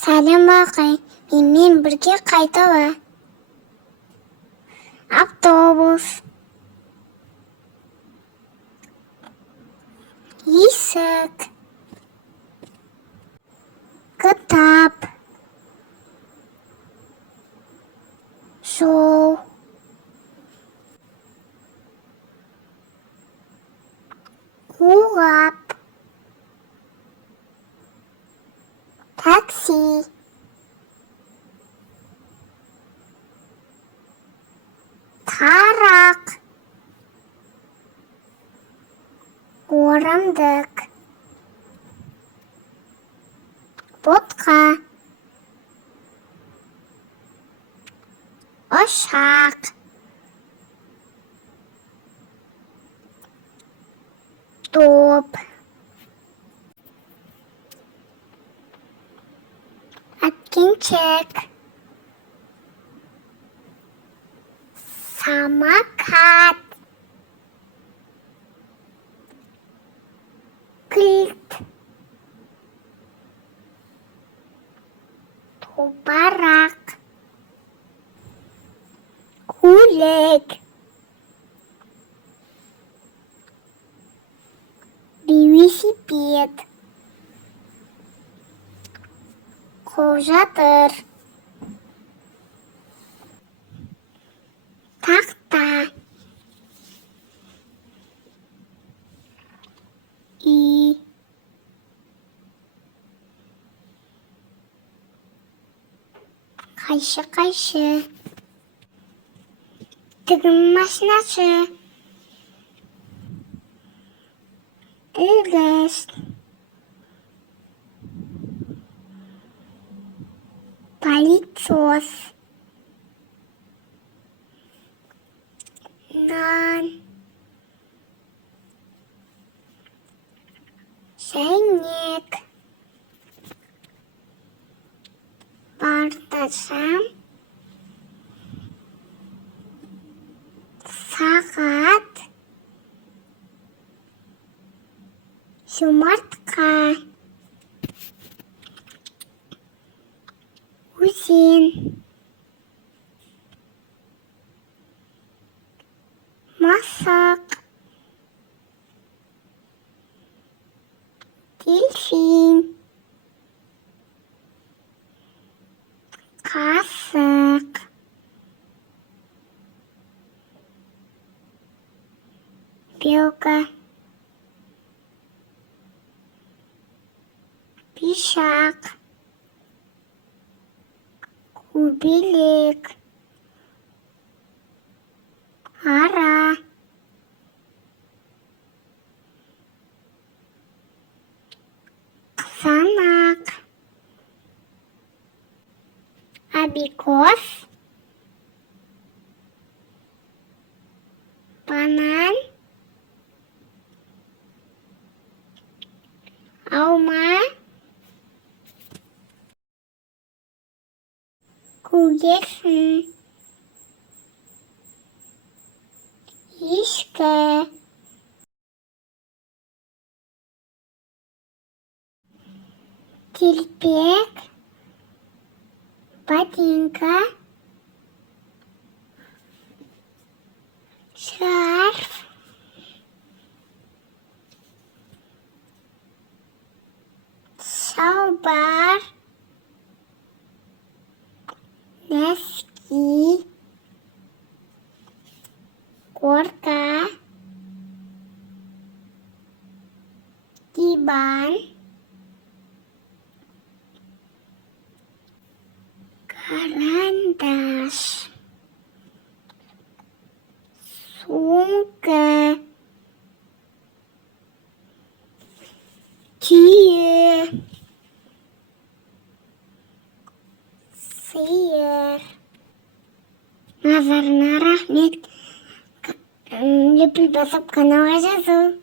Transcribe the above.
Сәлем ағай, менімен бірге қайтала. Автобус, есік, кітап, жол, қолғап, такси, тарақ, орындық, ботқа, ұшақ, топ, әткеншек, самокат, кілт, топарақ, көлік, велосипед, қолжатыр, тақта, үй, қайшы, тігін машинасы, ілгіш, пылесос, нан, шәйнек, барташам, сағат, жұмыртқа, өзен, мысық, дельфин, қасық, белка, пишақ, көбелек, ара, қызанақ, абрикос, банан, алма, көгершін, ешкі, телпек, ботинка, шарф, шалбар, носки, горка, диван, карандаш, сумка, түйе, сиыр. Назарыңа рахмет. Лүпіл басып каналға жазыл.